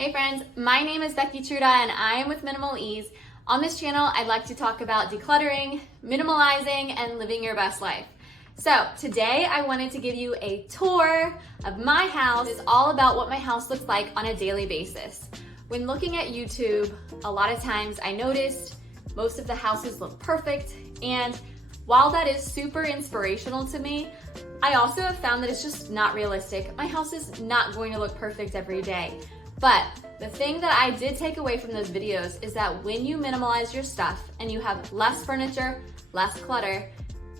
Hey friends, my name is Becky Truda and I am with Minimal Ease. On this channel, I'd like to talk about decluttering, minimalizing, and living your best life. So today I wanted to give you a tour of my house. It's all about what my house looks like on a daily basis. When looking at YouTube, a lot of times I noticed most of the houses look perfect, and while that is super inspirational to me, I also have found that it's just not realistic. My house is not going to look perfect every day. But the thing that I did take away from those videos is that when you minimalize your stuff and you have less furniture, less clutter,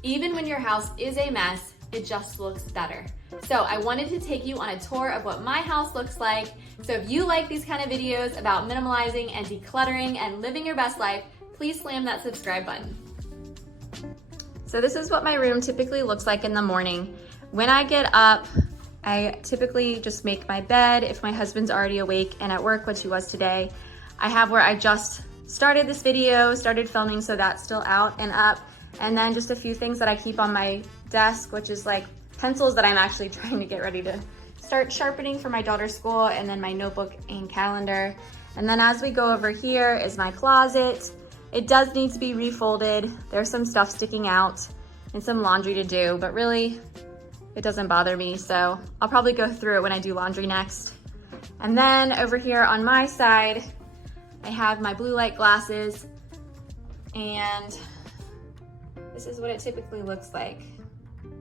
even when your house is a mess, it just looks better. So I wanted to take you on a tour of what my house looks like. So if you like these kind of videos about minimalizing and decluttering and living your best life, please slam that subscribe button. So this is what my room typically looks like in the morning. When I get up, I typically just make my bed if my husband's already awake and at work, which he was today. I have where I just started this video, started filming, so that's still out and up. And then just a few things that I keep on my desk, which is like pencils that I'm actually trying to get ready to start sharpening for my daughter's school, and then my notebook and calendar. And then as we go over here is my closet. It does need to be refolded. There's some stuff sticking out and some laundry to do, but really, it doesn't bother me, so I'll probably go through it when I do laundry next. And then over here on my side, I have my blue light glasses, and this is what it typically looks like.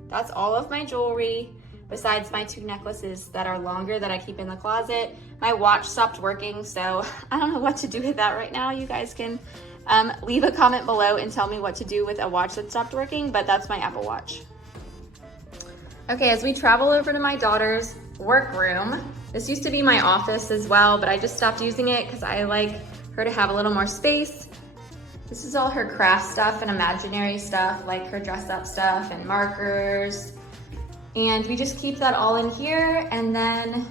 That's all of my jewelry, besides my 2 necklaces that are longer that I keep in the closet. My watch stopped working, so I don't know what to do with that right now. You guys can leave a comment below and tell me what to do with a watch that stopped working, but that's my Apple Watch. Okay, as we travel over to my daughter's workroom, this used to be my office as well, but I just stopped using it because I like her to have a little more space. This is all her craft stuff and imaginary stuff, like her dress up stuff and markers. And we just keep that all in here. And then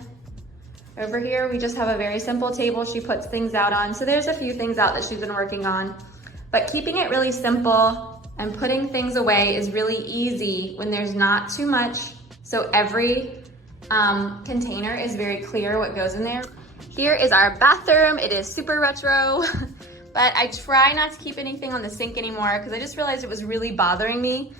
over here, we just have a very simple table she puts things out on. So there's a few things out that she's been working on, but keeping it really simple and putting things away is really easy when there's not too much. So every container is very clear what goes in there. Here is our bathroom. It is super retro, but I try not to keep anything on the sink anymore because I just realized it was really bothering me.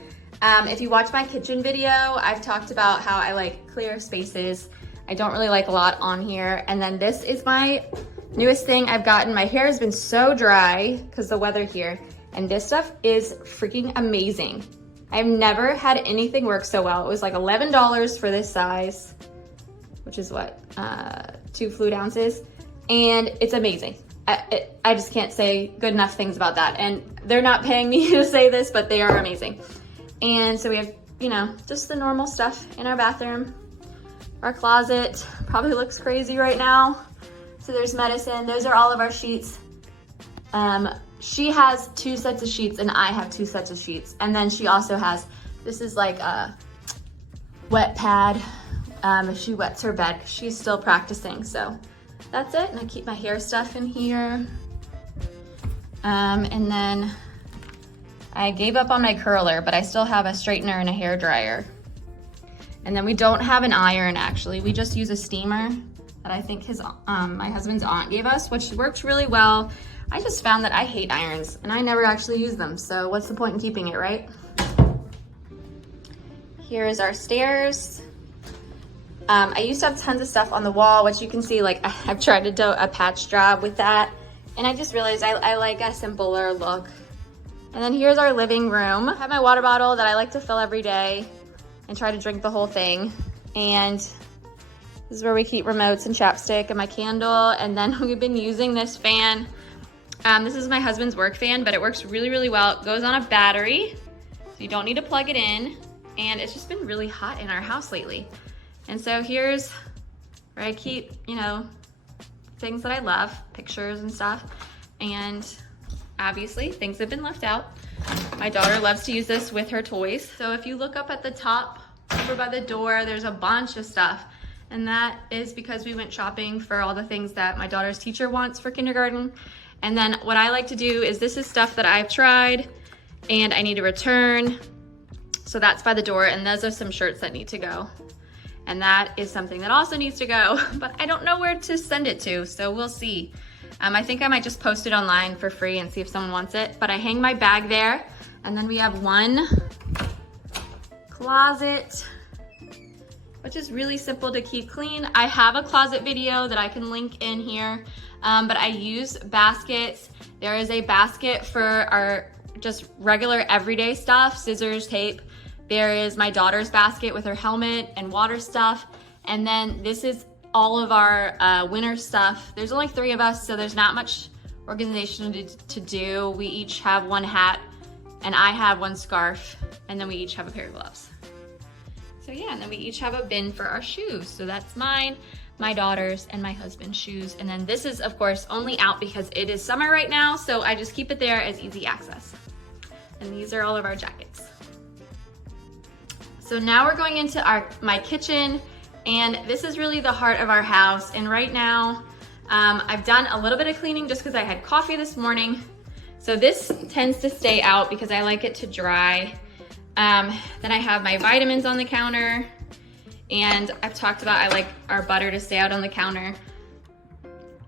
If you watch my kitchen video, I've talked about how I like clear spaces. I don't really like a lot on here. And then this is my newest thing I've gotten. My hair has been so dry because the weather here. And this stuff is freaking amazing. I've never had anything work so well. It was like $11 for this size, which is what, 2 fluid ounces. And it's amazing. I just can't say good enough things about that. And they're not paying me to say this, but they are amazing. And so we have, you know, just the normal stuff in our bathroom. Our closet probably looks crazy right now. So there's medicine. Those are all of our sheets. She has 2 sets of sheets and I have 2 sets of sheets. And then she also has, this is like a wet pad if she wets her bed, 'cause she's still practicing. So that's it. And I keep my hair stuff in here. And then I gave up on my curler, but I still have a straightener and a hair dryer. And then we don't have an iron actually. We just use a steamer that I think my husband's aunt gave us, which works really well. I just found that I hate irons and I never actually use them. So what's the point in keeping it, right? Here is our stairs. I used to have tons of stuff on the wall, which you can see, like I've tried to do a patch job with that. And I just realized I like a simpler look. And then here's our living room. I have my water bottle that I like to fill every day and try to drink the whole thing. And this is where we keep remotes and chapstick and my candle. And then we've been using this fan. This is my husband's work fan, but it works really, really well. It goes on a battery, so you don't need to plug it in. And it's just been really hot in our house lately. And so here's where I keep, you know, things that I love, pictures and stuff. And obviously things have been left out. My daughter loves to use this with her toys. So if you look up at the top over by the door, there's a bunch of stuff. And that is because we went shopping for all the things that my daughter's teacher wants for kindergarten. And then what I like to do is, this is stuff that I've tried and I need to return. So that's by the door, and those are some shirts that need to go. and that is something that also needs to go, but I don't know where to send it to, so we'll see. I think I might just post it online for free and see if someone wants it, but I hang my bag there, and then we have one closet, which is really simple to keep clean. I have a closet video that I can link in here, but I use baskets. There is a basket for our just regular everyday stuff, scissors, tape. There is my daughter's basket with her helmet and water stuff. And then this is all of our winter stuff. There's only 3 of us, so there's not much organization to do. We each have one hat, and I have one scarf, and then we each have a pair of gloves. So yeah, and then we each have a bin for our shoes. So that's mine, my daughter's, and my husband's shoes. And then this is, of course, only out because it is summer right now, so I just keep it there as easy access. And these are all of our jackets. So now we're going into my kitchen, and this is really the heart of our house. And right now, I've done a little bit of cleaning just because I had coffee this morning. So this tends to stay out because I like it to dry. Then I have my vitamins on the counter, and I've talked about I like our butter to stay out on the counter.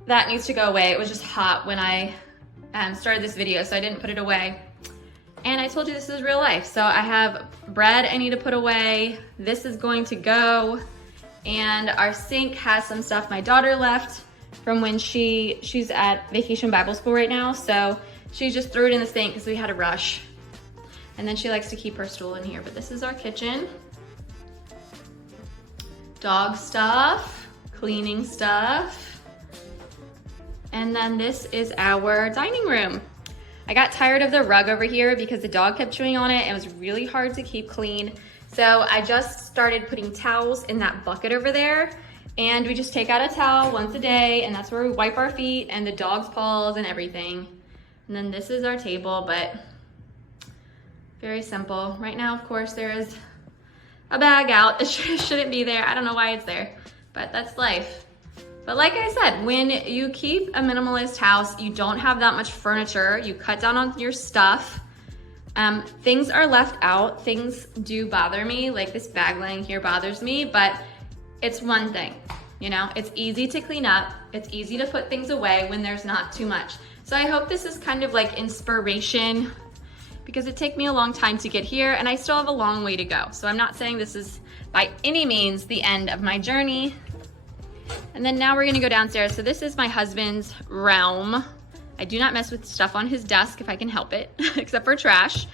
That needs to go away. It was just hot when I started this video, so I didn't put it away. And I told you this is real life. So I have bread I need to put away. This is going to go. And our sink has some stuff my daughter left from when she's at Vacation Bible School right now. So she just threw it in the sink because we had a rush. And then she likes to keep her stool in here. But this is our kitchen. Dog stuff, cleaning stuff. And then this is our dining room. I got tired of the rug over here because the dog kept chewing on it and it was really hard to keep clean. So I just started putting towels in that bucket over there, and we just take out a towel once a day, and that's where we wipe our feet and the dog's paws and everything. And then this is our table, but very simple. Right now, of course, there is a bag out. It shouldn't be there. I don't know why it's there, but that's life. But like I said, when you keep a minimalist house, you don't have that much furniture, you cut down on your stuff. Things are left out. Things do bother me, like this bag laying here bothers me, but it's one thing, you know? It's easy to clean up. It's easy to put things away when there's not too much. So I hope this is kind of like inspiration, because it took me a long time to get here and I still have a long way to go. So I'm not saying this is by any means the end of my journey. And then now we're gonna go downstairs. So this is my husband's realm. I do not mess with stuff on his desk if I can help it, except for trash.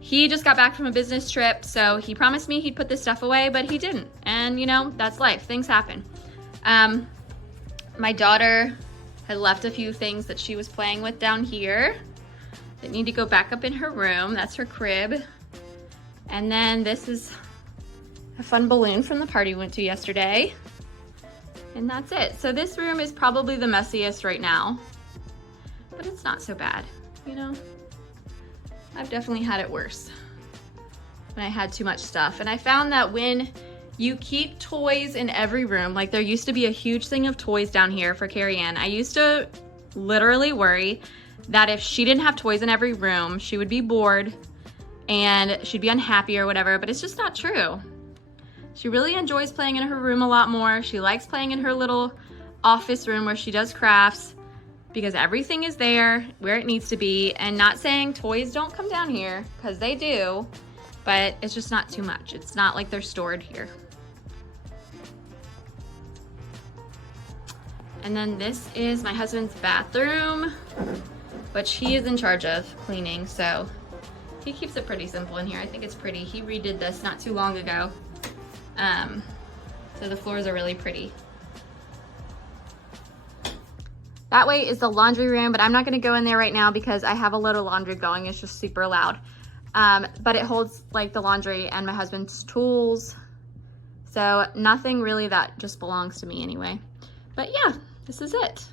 He just got back from a business trip, so he promised me he'd put this stuff away, but he didn't. And you know, that's life, things happen. My daughter had left a few things that she was playing with down here that need to go back up in her room. That's her crib. And then this is a fun balloon from the party we went to yesterday. And that's it. So this room is probably the messiest right now, but it's not so bad, you know? I've definitely had it worse when I had too much stuff. And I found that when you keep toys in every room, like there used to be a huge thing of toys down here for Carrie Ann. I used to literally worry that if she didn't have toys in every room, she would be bored and she'd be unhappy or whatever, but it's just not true. She really enjoys playing in her room a lot more. She likes playing in her little office room where she does crafts because everything is there where it needs to be. And not saying toys don't come down here, because they do, but it's just not too much. It's not like they're stored here. And then this is my husband's bathroom, which he is in charge of cleaning, so he keeps it pretty simple in here. I think it's pretty. He redid this not too long ago. So the floors are really pretty. That way is the laundry room, but I'm not gonna go in there right now because I have a load of laundry going. It's just super loud. But it holds like the laundry and my husband's tools. So nothing really that just belongs to me anyway. But yeah, this is it.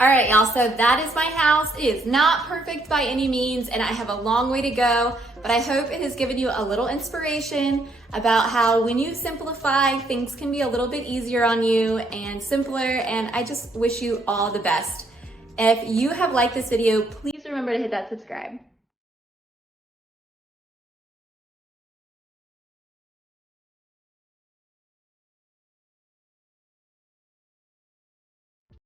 All right, y'all, so that is my house. It is not perfect by any means, and I have a long way to go, but I hope it has given you a little inspiration about how when you simplify, things can be a little bit easier on you and simpler, and I just wish you all the best. If you have liked this video, please remember to hit that subscribe.